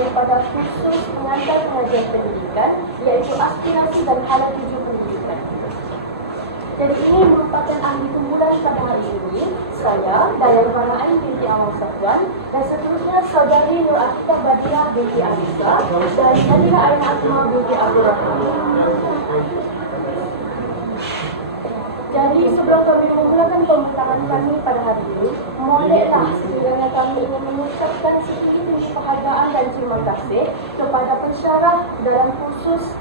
daripada kursus pengantar pengajian pendidikan, iaitu aspirasi dan hala tuju pendidikan. Jadi ini merupakan ahli kumpulan pada hari ini, saya, Dayang Ain binti Awang Safwan, dan seterusnya Saudari Nur Afiqah Badiah binti Alisa dan Nadira Ain Asma binti Abdul Rahman. Jadi sebelum kami memulakan pembincangan kami pada hari ini, bolehlah sekiranya kami ingin mengucapkan sedikit penghargaan dan terima kasih kepada pensyarah dalam kursus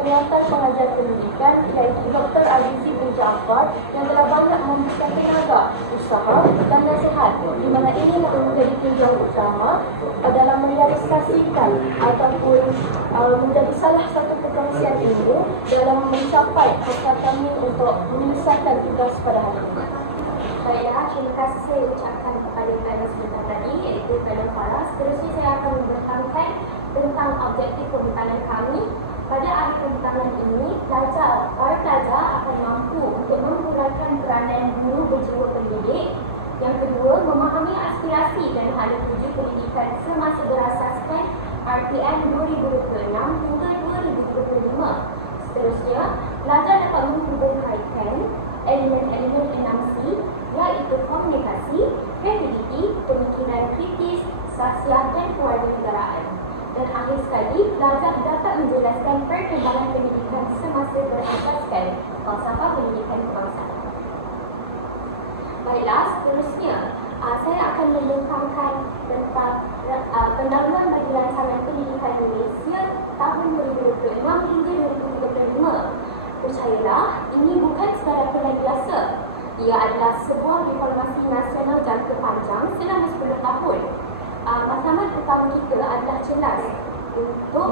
pengantar pengajian pendidikan, iaitu Dr. Azizi bin Jaafar, yang telah banyak memberikan tenaga, usaha dan nasihat, di mana ini menjadi tujuan utama dalam merealisasikan ataupun menjadi salah satu perkongsian ilmu dalam mencapai hasrat kami untuk menyelesaikan tugas pada hari ini. Baiklah, terima kasih saya ucapkan kepada panel sebentar tadi, iaitu panel Farah. Seterusnya saya akan membentangkan tentang objektif pembincangan kami. Pada akhir pembincangan ini, para pelajar akan mampu untuk menguraikan peranan guru berjiwa pendidik. Yang kedua, memahami aspirasi dan hala tuju pendidikan semasa berasaskan RPM 2026 hingga 2025. Seterusnya, pelajar dapat menghubungkan elemen-elemen 6C, iaitu komunikasi, kreativiti, pemikiran kritis, sasiah dan kewarganegaraan. Dan akhir sekali, pelajar dapat menjelaskan perkembangan pendidikan semasa berasaskan falsafah pendidikan kebangsaan. Baiklah, seterusnya saya akan membentangkan tentang pendahuluan bagi rancangan pendidikan Malaysia tahun 2026 hingga 2035. Percayalah, ini bukan sekadar pilihan biasa. Ia adalah sebuah reformasi nasional jangka panjang selama 10 tahun. Matlamat utama kita adalah jelas untuk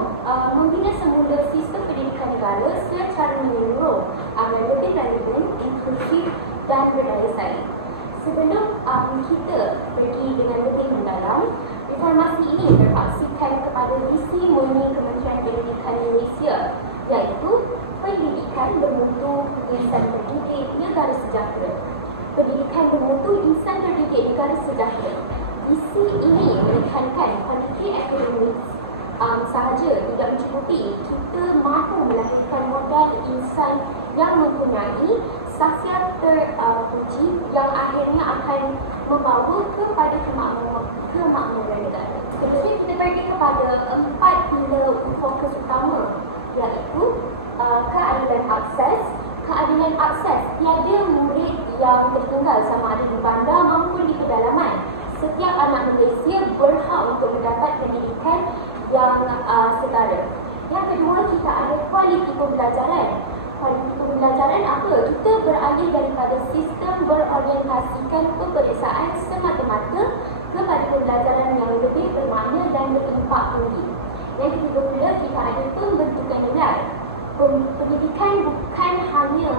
membina semula sistem pendidikan negara secara menyeluruh agar lebih relevan, inklusif dan berdaya saing. Sebelum kita pergi dengan lebih mendalam, reformasi ini berpaksikan kepada visi murni Kementerian Pendidikan Malaysia, iaitu pendidikan bermutu insan terdidik negara sejahtera. Pendidikan bermutu insan terdidik negara sejahtera. Visi ini menekankan kualiti akademik sahaja tidak mencukupi. Kita mahu melahirkan modal insan yang mempunyai sasiat teruji yang akhirnya akan membawa kepada kemakmuran negara. Seterusnya kita pergi kepada 4 pilar fokus utama, iaitu keadilan akses. Keadilan akses, tiada murid yang tertinggal sama ada di bandar maupun di pedalaman. Setiap anak Malaysia berhak untuk mendapat pendidikan yang setara. Yang kedua, kita ada kualiti pembelajaran. Kualiti pembelajaran apa? Kita beralih daripada sistem berorientasikan peperiksaan semata-mata kepada pembelajaran yang lebih bermakna dan berimpak tinggi. Yang ketiga pula, kita ada pembentukan nilai. Pendidikan bukan hanya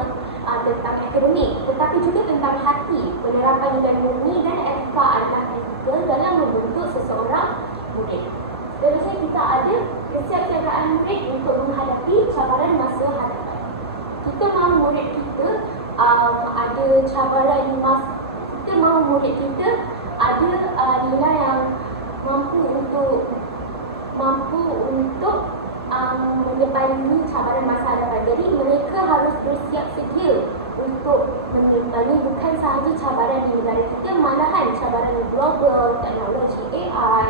tentang akademik, tetapi juga tentang hati. Penerapan nilai murni dan etika adalah kritikal dalam membentuk seseorang murid. Seterusnya kita ada kesiapsiagaan murid untuk menghadapi cabaran masa hadapan. Kita mahu murid kita ada cabaran di masa, kita mahu murid kita ada nilai yang mampu untuk menyebarangi cabaran masa hadapan. Jadi mereka harus bersiap sedia untuk menimbangi bukan sahaja cabaran di negara kita, malahan cabaran global, teknologi AI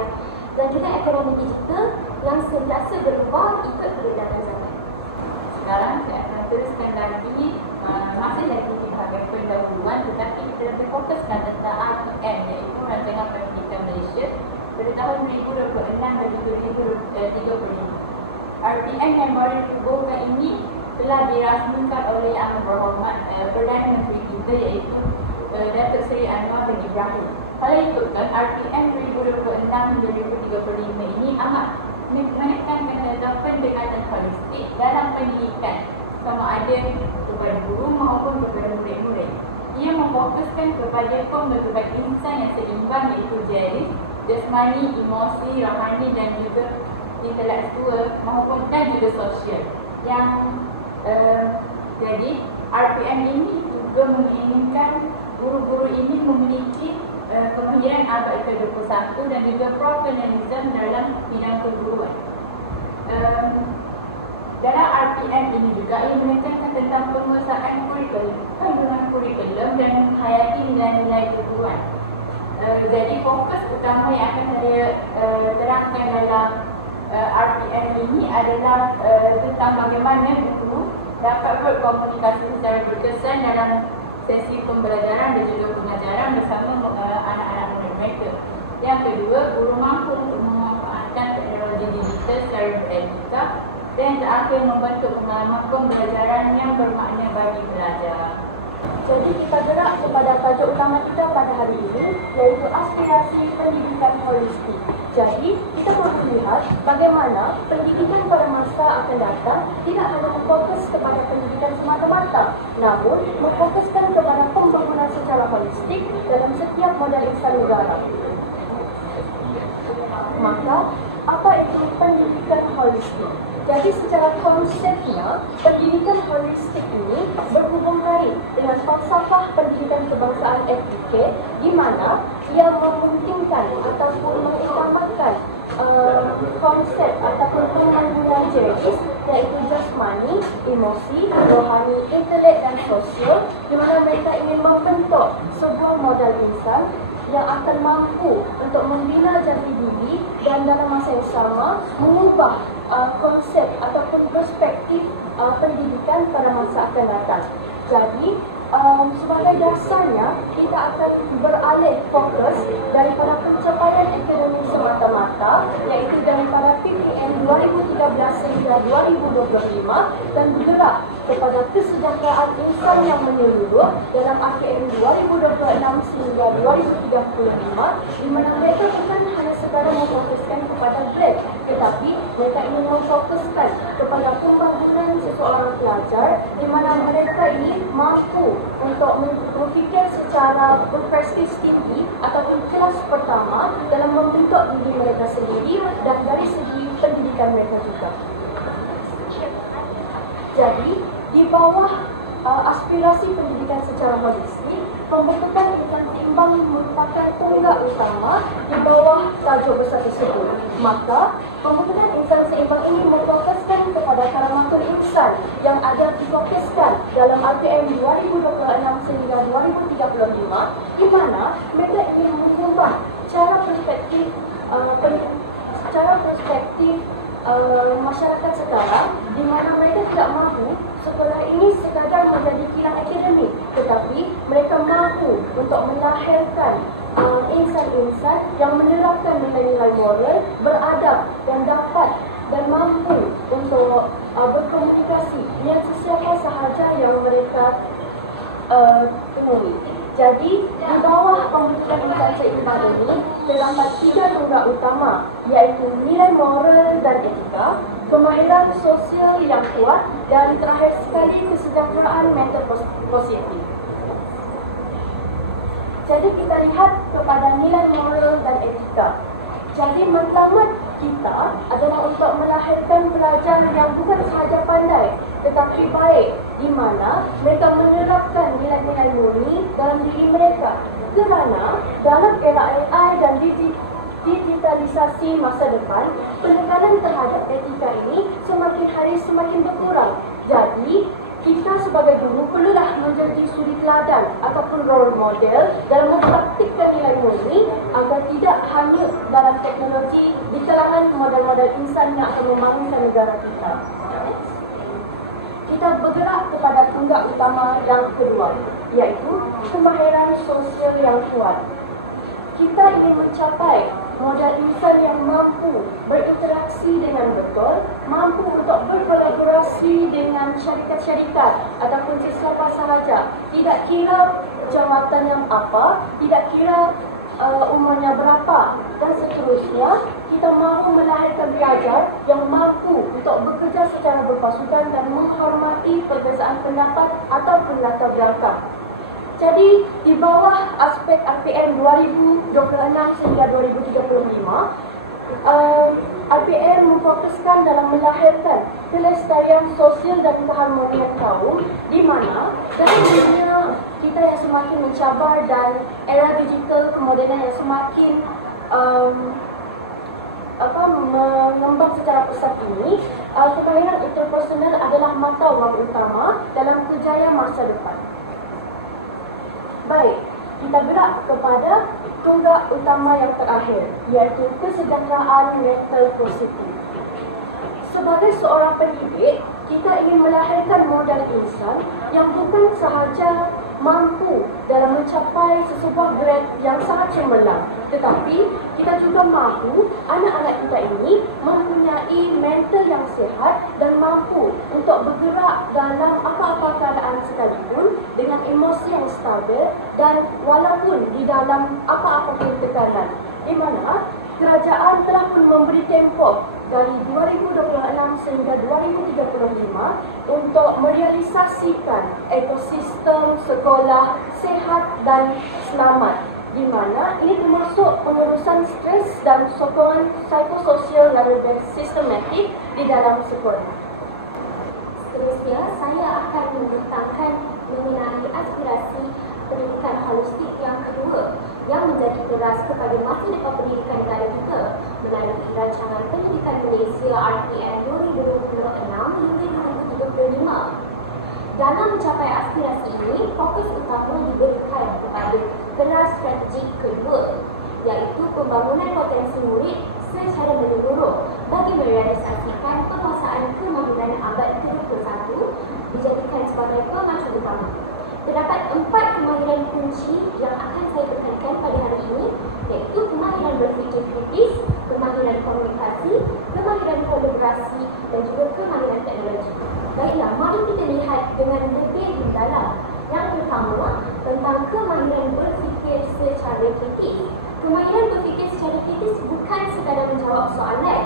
dan juga ekonomi digital yang sentiasa berubah ikut perubahan zaman. Sekarang saya akan teruskan lagi masih lagi di bahagian pendahuluan, tetapi kita lebih fokuskan tentang RPM, iaitu Rancangan Pendidikan Malaysia pada tahun 2026 dan 2035. RPM yang baru dihubungkan ini telah dirasmikan oleh Yang Berhormat Perdana Menteri kita, iaitu Datuk Seri Anwar bin Ibrahim. Kalau ikutkan RPM 2026 hingga 2035 ini amat menekankan hadapan dengan holistik dalam pendidikan, sama ada kepada guru maupun kepada murid-murid. Ia memfokuskan kepada pembentukan insan yang seimbang, iaitu idealis, jasmani, emosi, rohani dan juga intelektual maupun dan juga sosial. Yang jadi RPM ini juga menginginkan guru-guru ini memiliki kemahiran abad ke-21 dan juga profesionalism dalam bidang keguruan. Dalam RPM ini juga ia menekankan tentang penguasaan kurikulum dan menghayati nilai-nilai keguruan. Jadi fokus utama yang akan saya terangkan dalam RPM ini adalah tentang bagaimana guru dapat berkomunikasi secara berkesan dalam sesi pembelajaran dan juga pengajaran bersama anak-anak murid mereka. Yang kedua, guru mampu untuk memanfaatkan teknologi digital secara beretika. Dan yang terakhir, membentuk pengalaman pembelajaran yang bermakna bagi pelajar. Jadi kita gerak kepada tajuk utama kita pada hari ini, iaitu aspirasi pendidikan holistik. Jadi kita perlu lihat bagaimana pendidikan pada masa akan datang tidak hanya berfokus kepada pendidikan semata-mata, namun memfokuskan kepada pembangunan secara holistik dalam setiap model insan negara. Maka, apa itu pendidikan holistik? Jadi secara konsepnya, pendidikan holistik ini berhubung kait dengan falsafah pendidikan kebangsaan FDK, di mana ia memungkinkan ataupun mengutamakan konsep ataupun pemanduan jenis, iaitu jasmani, emosi, rohani, intelek dan sosial, di mana mereka ingin membentuk sebuah model insan yang akan mampu untuk membina jati diri dan dalam masa yang sama mengubah konsep ataupun perspektif pendidikan pada masa akan datang. Jadi sebagai dasarnya kita akan beralih fokus daripada pencapaian akademik semata-mata, iaitu daripada PPM 2013 sehingga 2025 dan bergerak kepada kesejahteraan insan yang menyeluruh dalam AKM 2026 sehingga 2035, di mana mereka bukan hanya sekadar memfokuskan kepada grade, tetapi mereka ingin memfokuskan kepada pembangunan seseorang pelajar, di mana mereka ini mampu untuk berfikir secara berprestij tinggi ataupun kelas pertama dalam membentuk diri mereka sendiri dan dari segi pendidikan mereka juga. Jadi, di bawah aspirasi pendidikan secara holistik, pembentukan insan seimbang merupakan tonggak utama di bawah tajuk besar tersebut. Maka, pembentukan insan seimbang ini memfokuskan kepada karamatul insan yang ada difokuskan dalam RPM 2026 sehingga 2035, di mana mereka ingin mengubah cara perspektif masyarakat sekarang, di mana mereka tidak mahu sekolah ini sekadar menjadi kilang akademik, tetapi mereka mampu untuk melahirkan insan-insan yang menerapkan nilai-nilai moral, beradab dan dapat dan mampu untuk berkomunikasi dengan sesiapa sahaja yang mereka temui. Jadi, di bawah pembentukan insan seimbang ini terdapat 3 tonggak utama, iaitu nilai moral dan etika, kemahiran sosial yang kuat, dan terakhir sekali kesejahteraan mental positif. Jadi kita lihat kepada nilai moral dan etika. Jadi matlamat kita adalah untuk melahirkan pelajar yang bukan sahaja pandai tetapi baik, di mana mereka menerapkan nilai-nilai murni dalam diri mereka. Kerana dalam era AI dan digitalisasi masa depan, penekanan terhadap etika ini semakin hari semakin berkurang. Jadi kita sebagai guru perlulah menjadi suri teladan ataupun role model dalam mempraktikkan nilai murni agar tidak hanyut dalam teknologi di kalangan model-model insan yang akan membangunkan negara kita. Kita bergerak kepada tonggak utama yang kedua, iaitu kemahiran sosial yang kuat. Kita ingin mencapai modal insan yang mampu berinteraksi dengan betul, mampu untuk berkolaborasi dengan syarikat-syarikat ataupun sesiapa sahaja, tidak kira jawatan yang apa, tidak kira umurnya berapa dan seterusnya. Kita mahu melahirkan pelajar yang mampu untuk bekerja secara berpasukan dan menghormati perbezaan pendapat ataupun latar belakang. Jadi, di bawah aspek RPM 2026 sehingga 2035, RPM memfokuskan dalam melahirkan kelestarian sosial dan keharmonian kaum, di mana dalam dunia kita yang semakin mencabar dan era digital kemodenan yang semakin mengembang secara pesat ini, kemahiran interpersonal adalah mata wang utama dalam kejayaan masa depan. Baik, kita gerak kepada tunggak utama yang terakhir, iaitu kesejahteraan mental positif. Sebagai seorang pendidik, kita ingin melahirkan model insan yang bukan sahaja mampu dalam mencapai sesebuah grade yang sangat cemerlang, tetapi kita juga mahu anak-anak kita ini mempunyai mental yang sihat dan mampu untuk bergerak dalam apa-apa keadaan sekalipun dengan emosi yang stabil dan walaupun di dalam apa-apa pun tekanan, di mana kerajaan telah pun memberi tempoh dari 2026 sehingga 2035 untuk merealisasikan ekosistem sekolah sehat dan selamat, di mana ini termasuk pengurusan stres dan sokongan psikososial yang lebih sistematik di dalam sekolah. Seterusnya, saya akan membentangkan mengenai aspirasi pendidikan holistik yang kedua yang menjadi teras kepada masa depan pendidikan negara kita melalui Rancangan Pendidikan Malaysia RPM 2026 hingga 2035. Dalam mencapai aspirasi ini, fokus utama diberikan kepada teras strategik kedua, iaitu pembangunan potensi murid secara menyeluruh bagi merealisasikan penguasaan kemahiran abad ke-21 dijadikan sebagai pemacu utama. Terdapat 4 kemahiran kunci yang akan saya tekankan pada hari ini, iaitu kemahiran berfikir kritis, kemahiran komunikasi, kemahiran kolaborasi dan juga kemahiran teknologi. Baiklah, mari kita lihat dengan lebih mendalam. Yang pertama, tentang kemahiran berfikir secara kritis. Kemahiran berfikir secara kritis bukan sekadar menjawab soalan,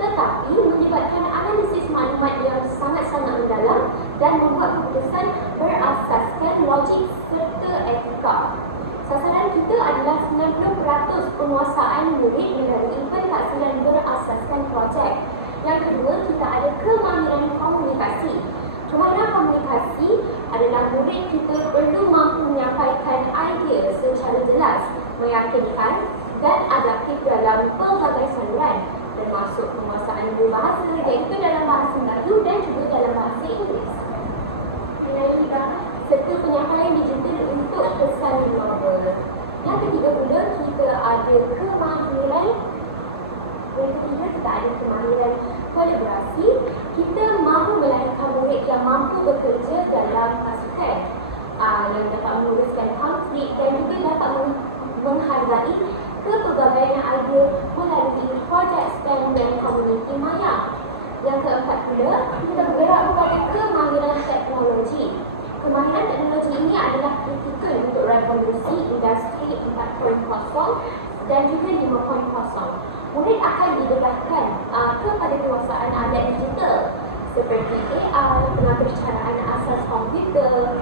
tetapi menyebabkan analisis maklumat yang sangat-sangat mendalam dan membuat keputusan berasaskan logik serta etika. Sasaran kita adalah 90% penguasaan murid melalui penghasilan berasaskan projek. Yang kedua, kita ada kemahiran komunikasi. Kemahiran komunikasi adalah murid kita perlu mampu menyampaikan idea secara jelas, meyakinkan dan adaptif dalam pelbagai saluran, termasuk penguasaan dua bahasa, iaitu dalam bahasa Melayu dan juga dalam bahasa Inggeris. Serta penyampaian digital untuk kesan novel. Yang ketiga pula, kita ada kemahiran kolaborasi. Kita mahu melahirkan murid yang mampu bekerja dalam pasukan, yang dapat menguruskan konflik dan juga dapat menghargai kepelbagaian idea melalui projek STEM dan komuniti maya. Yang keempat pula, kita bergerak kepada kemahiran teknologi. Kemahiran teknologi ini adalah kritikal untuk revolusi industri 4.0 dan juga 5.0. Murid akan didedahkan kepada penguasaan alat digital seperti AI, pengapercaraan asas komputer,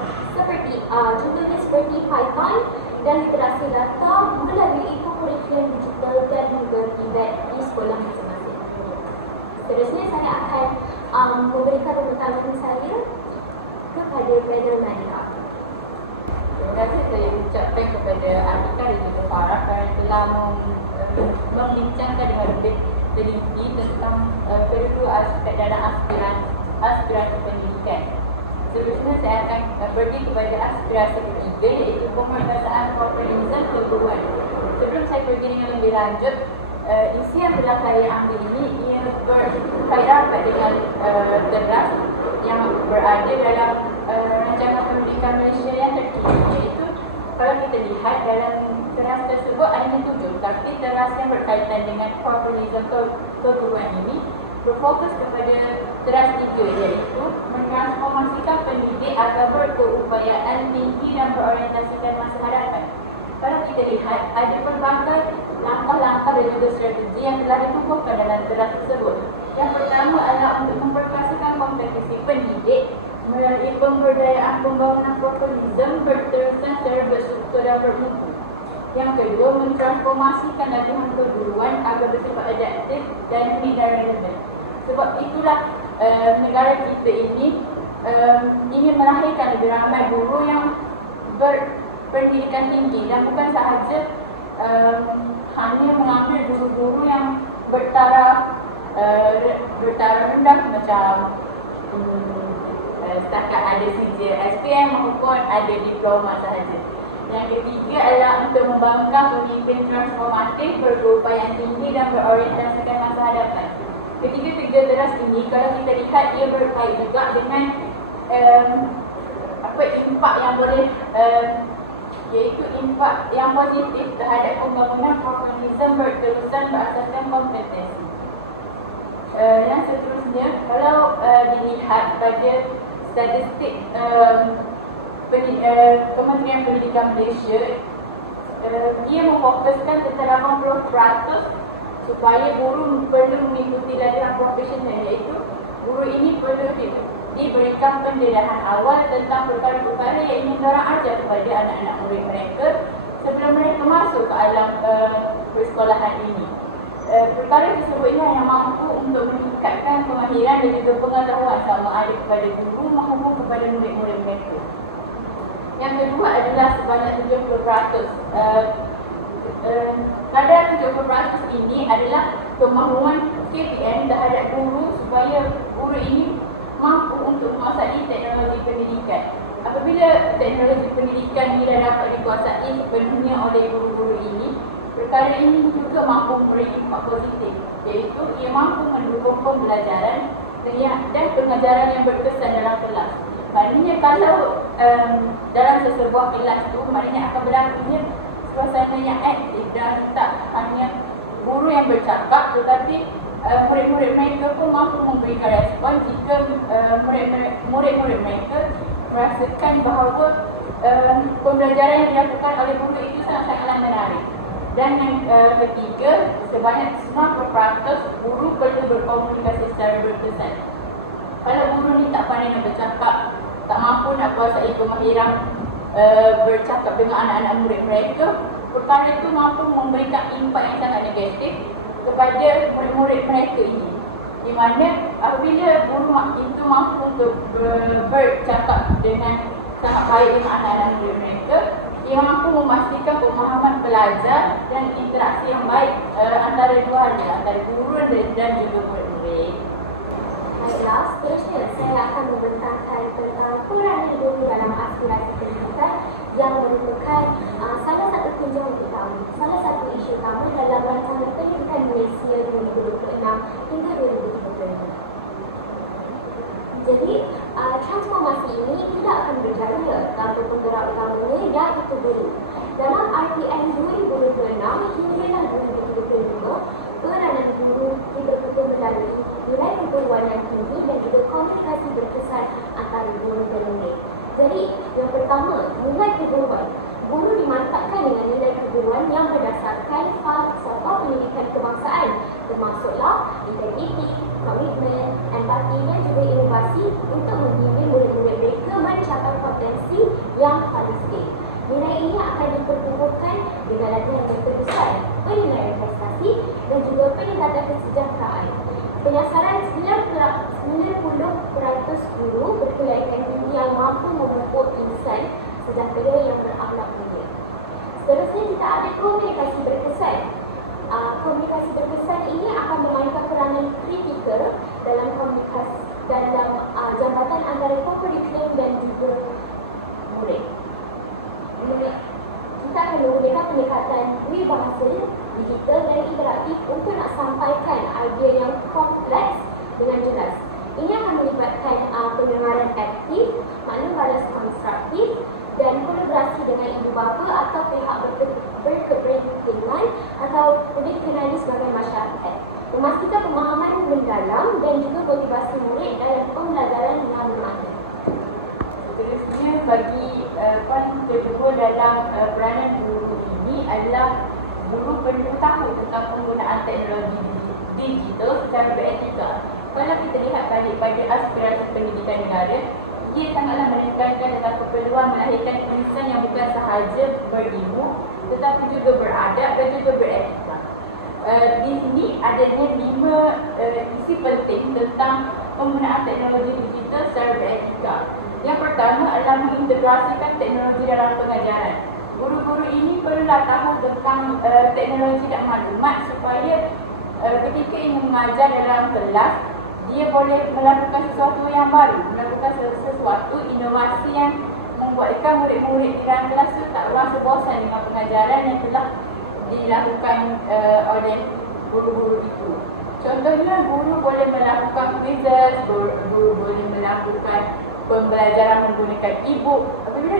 seperti Python dan literasi data melalui kurikulum digital dan juga TVET di sekolah masing-masing. Seterusnya, saya akan memberikan pemberitahuan saya kepada Brother Nadia. Terima kasih saya ucapkan kepada Anika dan juga Farah kerana telah membincangkan dengan lebih teliti tentang kedua aspek dalam aspirasi pendidikan. Seterusnya saya akan pergi kepada aspirasi ketiga, iaitu pemerdesaan korporatisme keguruan. Sebelum saya pergi dengan lebih lanjut, isi yang telah saya ambil ini ia berkaitan dengan teras yang berada dalam rancangan pendidikan Malaysia yang terkini, iaitu kalau kita lihat dalam teras tersebut hanya 7, tapi teras yang berkaitan dengan korporatisme keguruan ini berfokus kepada teras 3, iaitu mentransformasikan pendidik agar berkeupayaan tinggi dan berorientasikan masa hadapan. Kalau kita lihat, ada pelbagai langkah-langkah dan juga strategi yang telah dikukuhkan dalam teras tersebut. Yang pertama adalah untuk memperkasakan kompetensi pendidik melalui pemberdayaan pembangunan korporatisme berterusan secara berstruktur dan bermutu. Yang kedua, mentransformasikan latihan keguruan agar bersifat adaptif dan unik dan relevan. Sebab itulah negara kita ini ingin melahirkan lebih ramai guru yang berpendidikan tinggi dan bukan sahaja hanya mengambil guru-guru yang bertaraf rendah macam setakat ada sijil SPM maupun ada diploma sahaja. Yang ketiga adalah untuk membangunkan pemimpin transformatif berkeupayaan tinggi dan berorientasikan masa hadapan. Ketiga kerja teras ini kalau kita lihat ia berkait juga dengan impak yang boleh iaitu impak yang positif terhadap pembangunan profesionalisme berterusan berasaskan kompetensi. Yang seterusnya, kalau dilihat pada statistik Kementerian Pendidikan Malaysia, dia memfokuskan tentang 80% supaya guru perlu mengikuti latihan profesional, iaitu guru ini perlu diberikan pendedahan awal tentang perkara-perkara yang ingin diorang ajar kepada anak-anak murid mereka sebelum mereka masuk ke alam persekolahan ini. Perkara tersebut ini yang mampu untuk meningkatkan kemahiran dan juga pengetahuan sama ada kepada guru maupun kepada murid-murid mereka. Yang kedua adalah sebanyak 70%. Kadar 70% ini adalah kemahuan KPM terhadap guru supaya guru ini mampu untuk menguasai teknologi pendidikan. Apabila teknologi pendidikan ini dah dapat dikuasai sepenuhnya oleh guru-guru ini, perkara ini juga mampu memberi impak positif, iaitu ia mampu mendukung pembelajaran dan pengajaran yang berkesan dalam kelas. Maknanya kalau dalam sesebuah kelas itu, maknanya akan berlakunya suasana yang aktif dan tak hanya guru yang bercakap, tetapi murid-murid mereka pun mampu memberikan respon jika murid-murid mereka merasakan bahawa pembelajaran yang dilakukan oleh guru itu sangat-sangatlah menarik. Dan yang ketiga, sebanyak 90% guru perlu berkomunikasi secara berkesan. Kalau guru ni tak pandai nak bercakap, tak mampu nak kuasai kemahiran bercakap dengan anak-anak murid mereka, perkara itu mampu memberikan impak yang sangat negatif kepada murid-murid mereka ini. Di mana apabila guru itu mampu untuk bercakap dengan sangat baik dengan anak-anak murid mereka, ia mampu memastikan pemahaman pelajar dan interaksi yang baik antara dua hal, antara guru dan juga murid-murid. Baiklah, seterusnya saya akan membentangkan tentang peranan guru dalam aspirasi pendidikan yang merupakan salah satu tinjauan utama, salah satu isu utama dalam rancangan pendidikan Malaysia 2026 hingga 2035. Jadi, transformasi ini tidak akan berjaya tanpa penggerak utamanya iaitu guru. Dalam RPM 2026 hingga 2035, peranan guru diberkumpul melalui nilai keguruan yang tinggi dan juga komunikasi berkesan antara guru dan murid. Jadi, yang pertama, nilai keguruan. Guru dimantapkan dengan nilai keguruan yang berdasarkan falsafah pendidikan kebangsaan, termasuklah integriti, komitmen, empati dan juga inovasi untuk membimbing murid-murid mereka mencapai potensi yang holistik. Nilai ini akan dipertumbuhkan dengan latihan berterusan, penilaian prestasi dan juga peningkatan kesejahteraan. Penyasaran 90% guru berkelayakan tinggi yang mampu memupuk insan sejahtera yang berakhlak mulia. Seterusnya kita ada komunikasi berkesan. Komunikasi berkesan ini akan memainkan peranan kritikal dalam komunikasi dalam jambatan antara co-curriculum dan juga murid. Kita akan menggunakan pendekatan bahasa digital dan interaktif untuk nak sampaikan idea yang kompleks dengan jelas. Ini akan melibatkan pendengaran aktif, maklum balas konstruktif dan kolaborasi dengan ibu bapa atau pihak berkepentingan atau boleh dikenali sebagai masyarakat. Memastikan pemahaman mendalam dan juga motivasi murid dalam pembelajaran yang bermakna. Seterusnya, bagi poin kedua dalam peranan guru ini adalah guru perlu tahu tentang penggunaan teknologi digital secara beretika. Kalau kita lihat balik pada aspirasi pendidikan negara, dia sangatlah menekankan tentang keperluan melahirkan insan yang bukan sahaja berilmu tetapi juga beradab dan juga beretika. Di sini adanya 5 isi penting tentang penggunaan teknologi digital secara beretika. Yang pertama adalah mengintegrasikan teknologi dalam pengajaran. Guru-guru ini perlulah tahu tentang teknologi dan maklumat supaya ketika ingin mengajar dalam kelas, dia boleh melakukan sesuatu yang baru, melakukan sesuatu inovasi yang membuatkan murid-murid di dalam kelas itu tak rasa bosan dengan pengajaran yang telah dilakukan oleh guru-guru itu. Contohnya, guru boleh melakukan quizzes, guru boleh melakukan pembelajaran menggunakan e-book. Apabila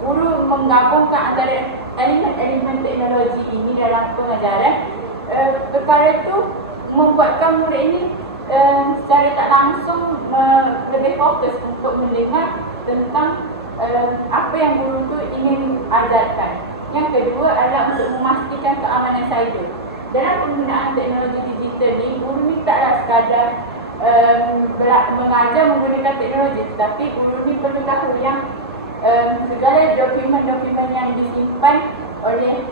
guru menggabungkan antara elemen-elemen teknologi ini dalam pengajaran, perkara itu membuatkan murid ini secara tak langsung lebih fokus untuk mendengar tentang apa yang guru itu ingin ajarkan. Yang kedua adalah untuk memastikan keamanan cyber. Dalam penggunaan teknologi digital ini, guru ini taklah sekadar mengajar menggunakan teknologi, tetapi guru ini perlu tahu yang segala dokumen-dokumen yang disimpan oleh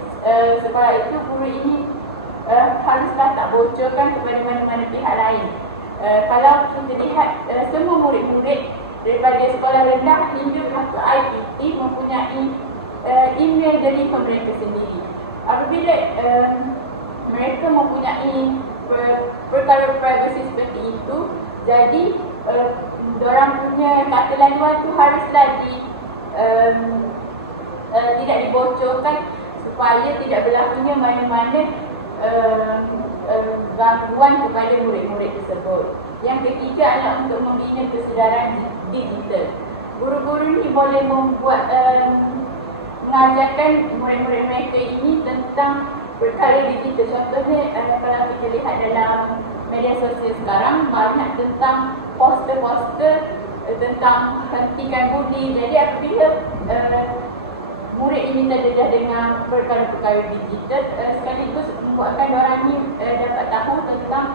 sekolah itu, guru ini haruslah tak bocorkan kepada mana-mana pihak lain. Kalau kita lihat semua murid-murid daripada sekolah rendah hingga ke IPT mempunyai email dari mereka sendiri. Apabila mereka mempunyai perkara privacy seperti itu, jadi diorang punya kata laluan itu haruslah tidak dibocorkan supaya tidak berlakunya mana-mana gangguan kepada murid-murid tersebut. Yang ketiga adalah untuk membina kesedaran digital. Guru-guru ini boleh membuat mengajarkan murid-murid mereka ini tentang perkara digital. Contohnya, kalau kita lihat dalam media sosial sekarang, banyak tentang poster-poster tentang hentikan budi. Jadi apabila murid ini terdedah dengan perkara-perkara digital, sekaligus membuatkan orang ini dapat tahu tentang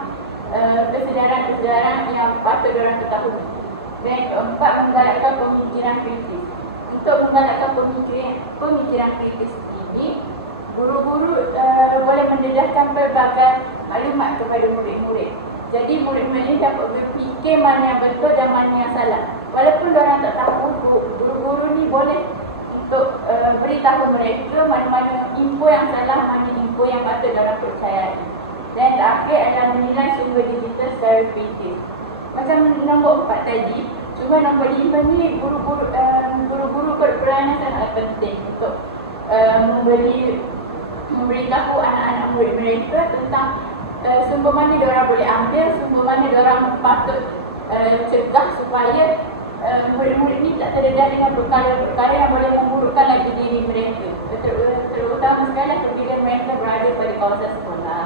kesedaran-kesedaran yang patut orang ketahui. Dan keempat, menggalakkan pemikiran kritis. Untuk menggalakkan pemikiran kritis ini, guru-guru boleh mendedahkan pelbagai maklumat kepada murid-murid. Jadi murid-murid ini dapat berfikir mana yang betul dan mana yang salah. Walaupun orang tak tahu, guru-guru ni boleh untuk beritahu mereka mana-mana info yang salah, mana info yang patut orang percayai. Dan terakhir adalah menilai sumber digital secara kritis. Macam nombor 4 tadi, cuma nombor 5 ni guru-guru berperanan sangat penting untuk memberitahu anak-anak murid mereka tentang sumber mana diorang boleh ambil, sumber mana diorang patut cegah supaya murid-murid ni tak terdedah dengan perkara-perkara yang boleh memburukkan lagi diri mereka, terutama sekali apabila mereka berada pada kawasan sekolah.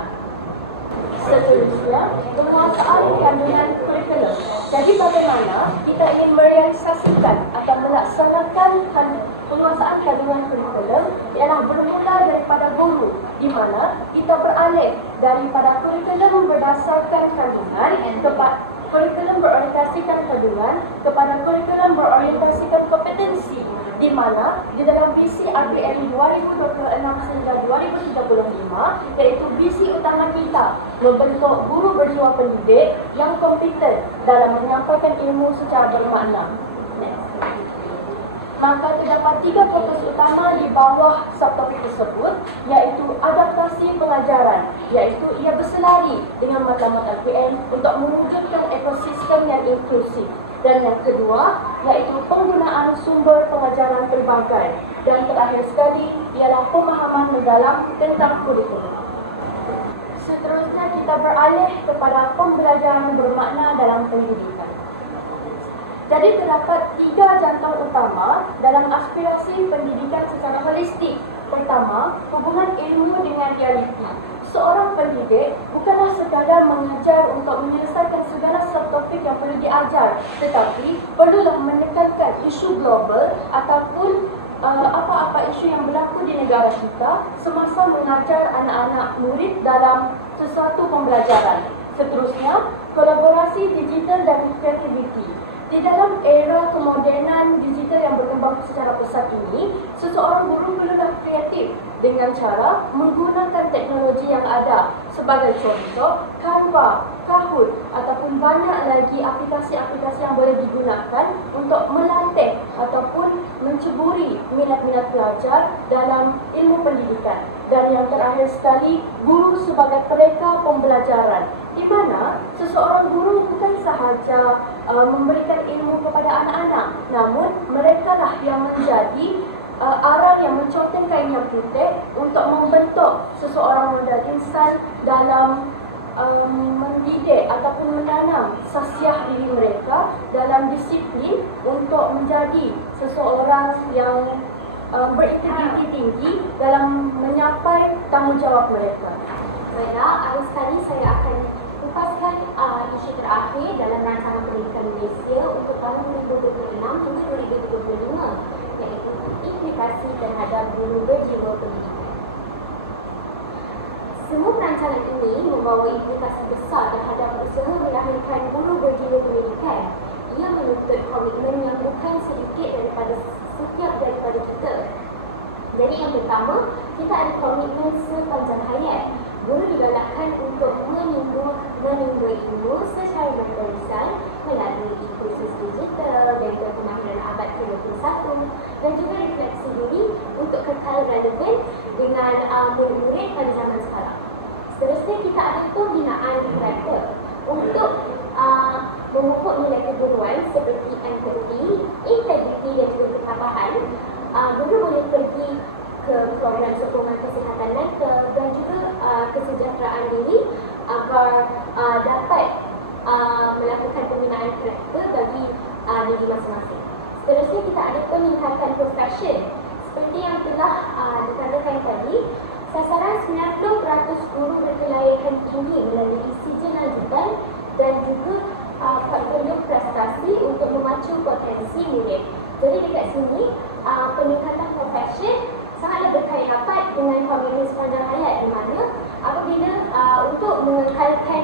Seterusnya, penguasaan kandungan kurikulum. Jadi bagaimana kita ingin merealisasikan atau melaksanakan penguasaan kandungan kurikulum ialah bermula daripada guru, di mana kita beralih daripada kurikulum berdasarkan kandungan kepada kurikulum berorientasikan kandungan kepada kurikulum berorientasikan kompetensi, di mana di dalam visi RPM 2026 hingga 2035, iaitu visi utama kita membentuk guru berjiwa pendidik yang kompeten dalam menyampaikan ilmu secara bermakna. Maka terdapat 3 fokus utama di bawah subtopik tersebut, iaitu adaptasi pengajaran, iaitu ia berselari dengan matlamat RPM untuk mewujudkan ekosistem yang inklusif. Dan yang kedua, iaitu penggunaan sumber pengajaran pelbagai. Dan terakhir sekali, ialah pemahaman mendalam tentang kurikulum. Seterusnya kita beralih kepada pembelajaran bermakna dalam pendidikan. Jadi terdapat 3 jantung utama dalam aspirasi pendidikan secara holistik. Pertama, hubungan ilmu dengan realiti. Seorang pendidik bukanlah sekadar mengajar untuk menyelesaikan segala subtopik yang perlu diajar, tetapi perlulah menekankan isu global ataupun apa-apa isu yang berlaku di negara kita semasa mengajar anak-anak murid dalam sesuatu pembelajaran. Seterusnya, kolaborasi digital dan kreativiti. Di dalam era kemodenan digital yang berkembang secara pesat ini, seseorang guru perlulah kreatif dengan cara menggunakan teknologi yang ada. Sebagai contoh, Canva, Kahoot ataupun banyak lagi aplikasi-aplikasi yang boleh digunakan untuk melatih ataupun menceburi minat-minat pelajar dalam ilmu pendidikan. Dan yang terakhir sekali, guru sebagai pereka pembelajaran, di mana seseorang guru bukan sahaja memberikan ilmu kepada anak-anak, namun mereka lah yang menjadi arang yang menconteng kain yang putih untuk membentuk seseorang muda insan dalam mendidik ataupun menanam sasiah diri mereka dalam disiplin untuk menjadi seseorang yang berintegriti tinggi dalam menyapai tanggungjawab mereka. Baiklah, akhir sekali saya akan kupaskan isu terakhir dalam rancangan pendidikan Malaysia untuk tahun 2026 hingga 2025, iaitu implikasi terhadap guru berjiwa pendidikan. Semua perancangan ini membawa implikasi besar terhadap usaha melahirkan guru berjiwa pendidikan. Ia menuntut komitmen yang bukan sedikit daripada kita. Jadi yang pertama, kita ada komitmen sepanjang hayat. Guru digalakkan untuk menimba ilmu secara berterusan melalui kursus digital dan kemahiran abad ke-21 dan juga refleksi diri untuk kekal relevan dengan murid-murid pada zaman sekarang. Seterusnya, kita ada pembinaan karakter untuk memupuk nilai keguruan seperti empati, integriti dan juga ketabahan. Guru boleh pergi ke program sokongan kesihatan mental dan juga kesejahteraan diri agar dapat melakukan pembinaan karakter bagi diri masing-masing. Seterusnya, kita ada peningkatan profesion. Seperti yang telah dikatakan tadi, sasaran 90% guru berkelayakan tinggi melalui sijil lanjutan dan juga portfolio prestasi untuk memacu potensi murid. Jadi dekat sini, peningkatan profesion sangatlah berkait rapat dengan komitmen sepanjang hayat, di mana apabila untuk mengekalkan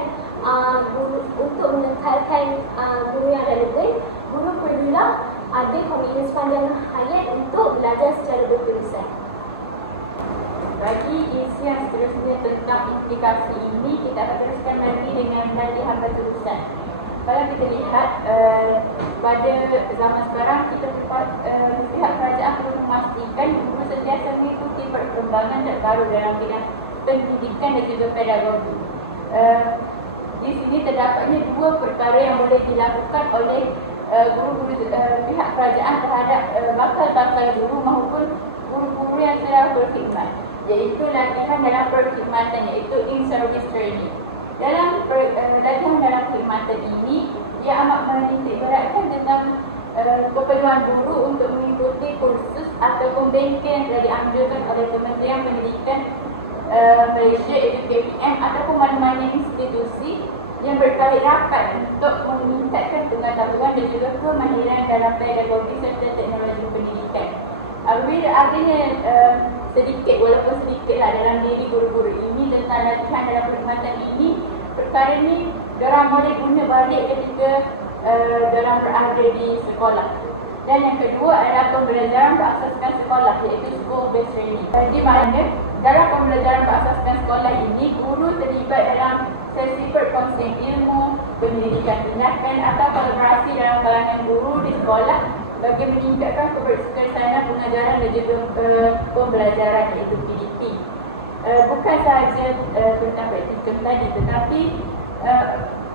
guru yang relevan, guru perlulah ada komitmen sepanjang hayat untuk belajar secara berterusan. Bagi isu yang seterusnya tentang implikasi ini, kita akan teruskan lagi dengan latihan berterusan. Kalau kita lihat pada zaman sekarang, pihak kerajaan perlu memastikan guru sentiasa mengikuti perkembangan terbaru dalam bidang pendidikan dan juga pedagogi. Di sini terdapatnya dua perkara yang boleh dilakukan oleh guru-guru pihak kerajaan terhadap bakal guru maupun guru-guru yang sedang berkhidmat, iaitu latihan dalam perkhidmatan, iaitu in-service training. Dalam latihan dalam perkhidmatan ini, ia amat menitik beratkan tentang keperluan guru untuk mengikuti kursus ataupun bengkel yang telah dianjurkan oleh Kementerian Pendidikan Malaysia, iaitu KPM, ataupun mana-mana institusi yang berkait rapat untuk meningkatkan pengetahuan dan juga kemahiran dalam pedagogi serta teknologi pendidikan. Apabila adanya sedikit, walaupun sedikitlah dalam diri guru-guru ini tentang latihan dalam perkhidmatan ini, perkara ini diorang boleh guna balik ketika diorang berada di sekolah. Dan yang kedua adalah pembelajaran berasaskan sekolah, iaitu school-based training. Di mana dalam pembelajaran berasaskan sekolah ini, guru terlibat dalam sesi perkongsian ilmu, pendidikan tindakan atau kolaborasi dalam kalangan guru di sekolah bagi meningkatkan kebersamaan pengajaran dan juga pembelajaran, iaitu PDP. Bukan sahaja tentang praktikum tadi, tetapi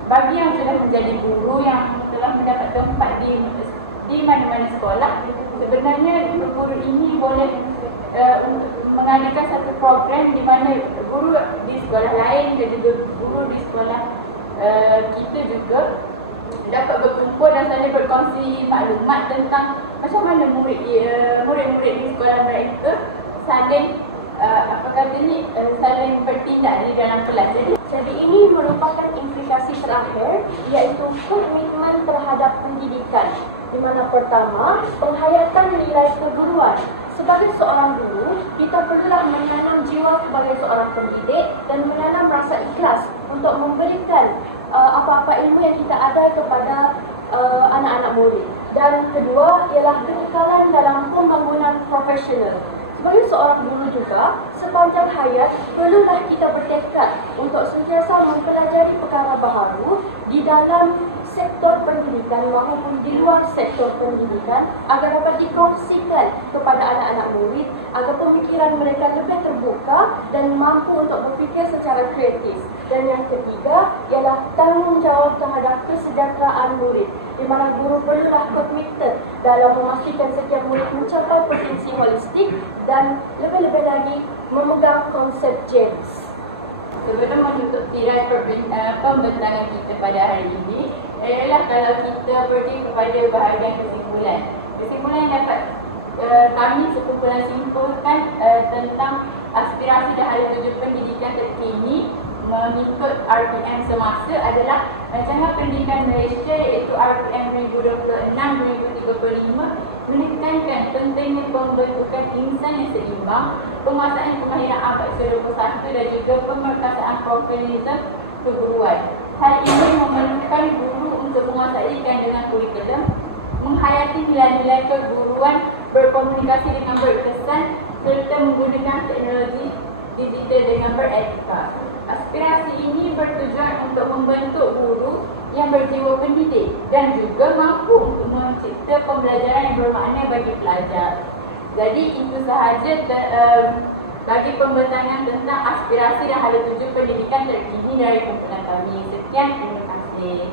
bagi yang sudah menjadi guru yang telah mendapat tempat di mana-mana sekolah, sebenarnya guru ini boleh mengadakan satu program di mana guru di sekolah lain dan juga guru di sekolah kita juga dapat berkumpul dan saling berkongsi maklumat tentang macam mana murid-murid di sekolah mereka saling saling bertindak di dalam kelas. Jadi ini merupakan implikasi terakhir, iaitu komitmen terhadap pendidikan, di mana pertama, penghayatan nilai keguruan. Sebagai seorang guru, kita perlulah menanam jiwa sebagai seorang pendidik dan menanam rasa ikhlas untuk memberikan apa-apa ilmu yang kita ada kepada anak-anak murid. Dan kedua ialah kekekalan dalam pembangunan profesional. Sebagai seorang guru juga, sepanjang hayat perlulah kita bertekad untuk sentiasa mempelajari perkara baharu di dalam sektor pendidikan maupun di luar sektor pendidikan agar dapat dikongsikan kepada anak-anak murid agar pemikiran mereka lebih terbuka dan mampu untuk berfikir secara kreatif. Dan yang ketiga ialah tanggungjawab terhadap kesejahteraan murid, di mana guru perlulah komited dalam memastikan setiap murid mencapai potensi holistik dan lebih-lebih lagi memegang konsep GEMS. Sebelum menutup tirai pembentangan kita pada hari ini, ialah kalau kita pergi kepada bahagian kesimpulan. Kesimpulan yang dapat kami sekumpulan simpulkan tentang aspirasi dan hala tuju pendidikan terkini mengikut RPM semasa adalah Rancangan Pendidikan Malaysia iaitu RPM 2026-2035 menekankan pentingnya pembentukan insan yang seimbang, penguasaan kemahiran abad ke-21 dan juga pemerkasaan profesionalisme keguruan. Hal ini memerlukan guru untuk menguasai dengan kurikulum, menghayati nilai-nilai keguruan, berkomunikasi dengan berkesan serta menggunakan teknologi digital dengan beretika. Aspirasi ini bertujuan untuk membentuk guru yang berjiwa pendidik dan juga mampu untuk mencipta pembelajaran yang bermakna bagi pelajar. Jadi itu sahaja bagi pembentangan tentang aspirasi dan hala tuju pendidikan terkini dari kumpulan kami. Sekian, terima kasih.